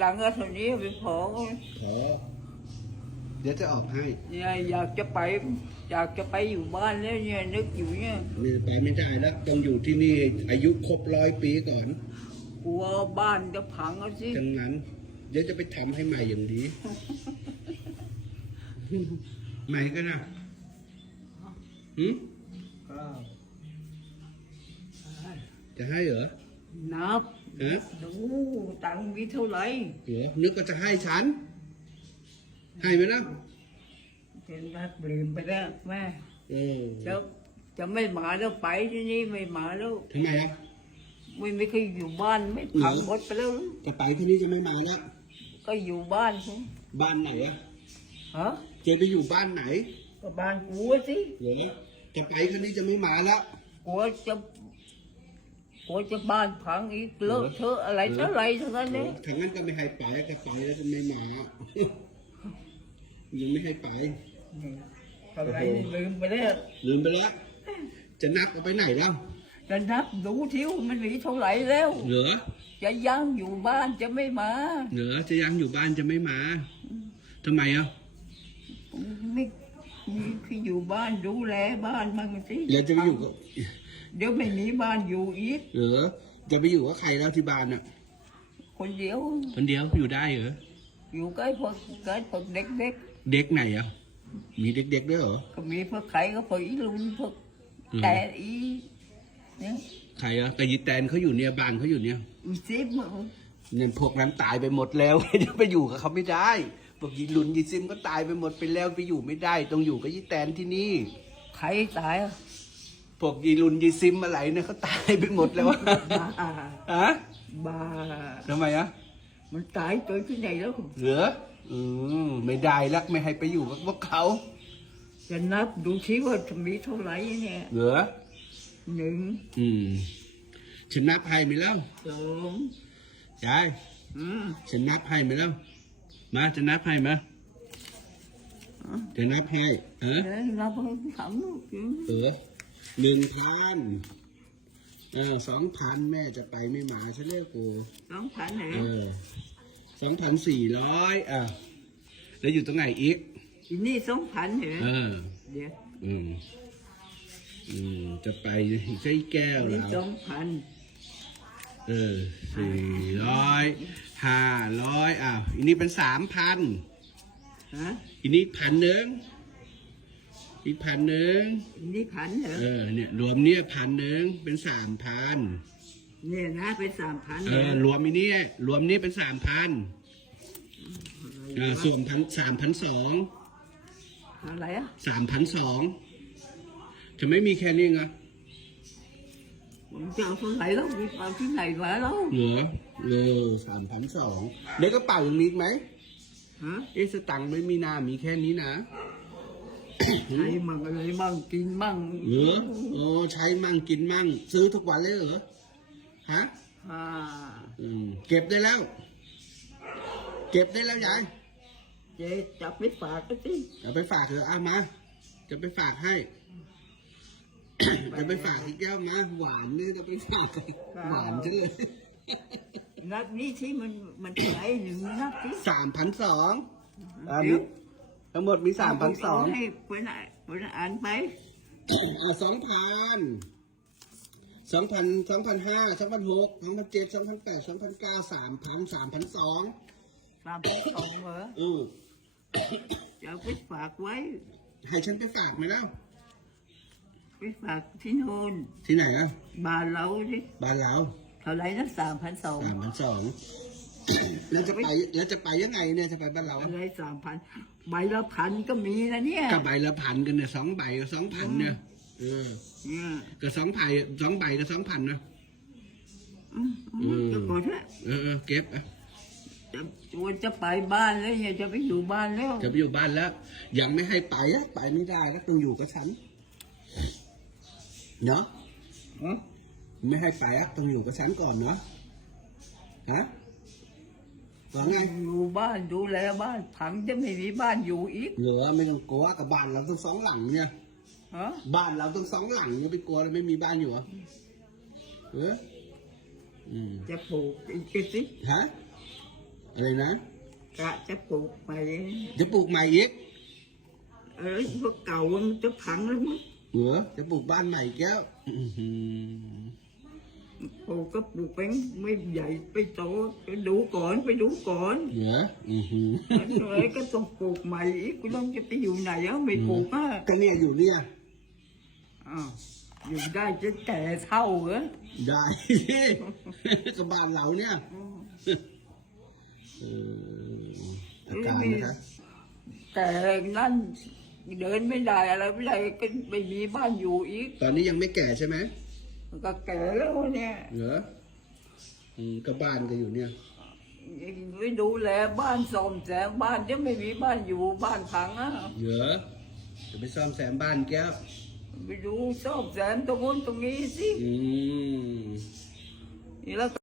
ตังค์ก็เท่านี้ไม่พอขอเดี๋ยวจะออกให้เนี่ยอยากจะไป อยากจะไปอยู่บ้านแล้วเนี่ยนึกอยู่เนี่ยนี่ไปไม่ได้แล้วต้องอยู่ที่นี่อายุครบร้อยปีก่อน กลัวบ้านจะพังเอาสิจังนั้น เดี๋ยวจะไปทำให้ใหม่อย่างดี ใหม่ก็นะหืมจะให้เหรอนับ ฮะดูตังค์มีเท่าไหร่เหรอนึกว่าจะให้ฉัน ให้ไหมนะเห็นนักลืมไปแล้วแม่เออจะจะไม่มาแล้วไปที่นี่ไม่มาแล้วทำไมอะไม่ไม่เคยอยู่บ้านไม่พังหมดไปแล้วจะไปที่นี่จะไม่มาแล้วก็อยู่บ้านผมบ้านไหนอะฮะเจไปอยู่บ้านไหนก็บ้านกูสิเหรอจะไปที่นี่จะไม่มาแล้วกลัวจะ กลัวจะบ้านพังอีกเลอะเทอะอะไรเท่าไรทั้งนั้นเนี่ยทางนั้นก็ไม่ให้ไปจะไปแล้วจะไม่มายังไม่ให้ไปอะไรนี่ลืมไปแล้วลืมไปแล้วจะนับเอาไปไหนแล้วจะนับดูทิวมันมีเท่าไหร่แล้วเหรอจะยังอยู่บ้านจะไม่มาเหรอจะยังอยู่บ้านจะไม่มาทำไมอะไม่มีที่อยู่บ้านดูแลบ้านมั่งสิแล้วจะไปอยู่กับ เดี๋ยวไม่มีบ้านอยู่อีกเหรอจะไปอยู่กับใครแล้วที่บ้านอะ คนเดียว คนเดียวอยู่ได้เหรอ อยู่ใกล้พวกใกล้พวกเด็กเด็กไหนอะ มีเด็กๆด้วยเหรอ ๆก็มีพวกใครก็พวกอีลุนพวกอืม แต่อีเนี่ยใครอะกะยิแตนเขาอยู่เนี่ยบ้านเขาอยู่เนี่ย อีซิบเนี่ยพวกนั้นตายไปหมดแล้ว จะไปอยู่กับเขาไม่ได้พวกยีลุนยีซิมก็ตายไปหมดไปแล้วไปอยู่ไม่ได้ ต้องอยู่กับยีแตนที่นี่ ใครตายอะพ วกยีลุนยีซิมอะไรเนี่ยเขาตายไปหมดแล้วอะบ้าฮะบ้า ทำไมอะมันตายตัวที่ไหนแล้ว เหรออืมไม่ได้ละไม่ให้ไปอยู่กับพวกเขาจะนับดูชิว่าจะมีเท่าไหร่เนี่ยเหรอหนึ่งอืมฉันนับให้ไหมแล้วสองยายอืมฉันนับให้ไหมแล้ว มาจะนับให้ไหมจะนับให้ เออ เดี๋ยวนับให้ถังลูกอืมเออ หนึ่งพันเออสองพันแม่จะไปไม่มาฉันเรียกกูสองพันเหรเอออสองพันสี่ร้อยอะแล้วอยู่ตรงไหนอีกอีนี่สองพันเหรอเออเดี๋ยวอืมอืมจะไปใช้แก้วนี่แล้วสองพันเออสี่ร้อยห้าร้อยอ้าวอันนี้เป็นสามพันฮะอันนี้พันหนึ่ง อีกพันหนึ่งอีนี่พันเหรอเออเนี่ยรวมเนี่ยพันหนึ่งเป็นสามพันเนี่ยนะเป็นสามพันเออรวมอันนี้รวมนี่เป็นสามพันอ่าส่วนพันสามพันสองอะไรอะสามพันสองจะไม่มีแค่นี้ไงผมจะเอาเท่าไหร่แล้วมีเอาที่ไหนมาแล้วเหรอเออสามพันสองเด็กกระเป๋ายังมีอีกไหมฮะเอะสตังค์ไม่มีนามีแค่นี้นะ ใช้มั่งอะไรมั่งกินมั่งเหรอโอ้ใช้มั่งกินมั่ง ซื้อทุกวันเลยเหรอฮะอ่าอืมเก็บได้แล้ว เก็บได้แล้วยายเจ๊จับไปฝากก็สิเอาไปฝากเถอะเอามา จะไปฝากให้ จะไปฝากที่แก้วมาหวานนี่จะไปฝากให้หวานจังเลยนับนี้ที่มันมันเท่าไหร่หนึ่งนับที่สามพันสองเดี๋ยว ทั้งหมดมีสามพันสอง ให้เพื่อนอ่านเพื่อนอ่านไปอ่าสองพันสองพันสองพันห้าสองพันหกสองพันเจ็ดสองพันแปดสองพันเก้าสามพันสามพันสองสามพันสองเหรออือจะเอาไปฝากไว้ ให้ฉันไปฝากไหมแล้วไปฝากที่โน่นที่ไหนอะบ้านเราสิบ้านเราเท่าไหร่นะสามพันสอง สามพันสอง แล้วจะไปแล้วจะไปยังไงเนี่ยจะไปบ้านเราอะไรสามพันใบละพันก็มีนะเนี่ยกับใบละพันกันเนี่ยสองใบก็สองพันเนี่ยเออเนี่ยก็สองใบสองใบก็สองพันนะอืมอืมจะก่อนเถอะเออเออเก็บอะจะชวนจะไปบ้านแล้วเนี่ยจะไปอยู่บ้านแล้ว จะไปอยู่บ้านแล้ว ยังไม่ให้ไปอะไปไม่ได้แล้วต้องอยู่กับฉันเนาะฮะไม่ให้ไปอะต้องอยู่กับฉันก่อนเนาะฮะ ว่าไงอยู่บ้านดูแลบ้านผังจะไม่มีบ้านอยู่อีก เหลือไม่ต้องกลัวกับบ้านเราต้องสองหลังเนี่ยฮะบ้านเราต้องสองหลังเนี่ยไปกลัวเราไม่มีบ้านอยู่เหรอเอออืมจะปลูกอีกสิฮะอะไรนะกะจะปลูกไปจะปลูกใหม่อีกเออพวกเก่ามันจะพังแล้วมั้งเหรอจะปลูกบ้านใหม่อีกแล้วอื้อหือ ปลูกก็ปลูกไปไม่ใหญ่ไปโตไปดูก่อนไปดูก่อนเหรออือหือเลยก็ต้องปลูกใหม่อีกกูต้องจะไปอยู่ไหนอะไม่ปลูกอะก็เนี่ยอยู่เนี่ย อ้าวอยู่ได้จะแก่เท่าเหรอได้ กับบ้านเราเนี่ย เอออาการนะคะแต่นั่นเดินไม่ได้อะไรไม่ได้ก็ไม่มีบ้านอยู่อีก ตอนนี้ยังไม่แก่ใช่ไหม มันก็แก่แล้วเนี่ยเหรออืมก็บ้านก็อยู่เนี่ย ไปดูแลบ้านซ่อมแซมบ้านจะไม่มีบ้านอยู่บ้านพังอะเหรอจะไปซ่อมแซมบ้านแก้วไปดูซ่อมแซมตรงนู้นตรงนี้สิอืม แล้วก็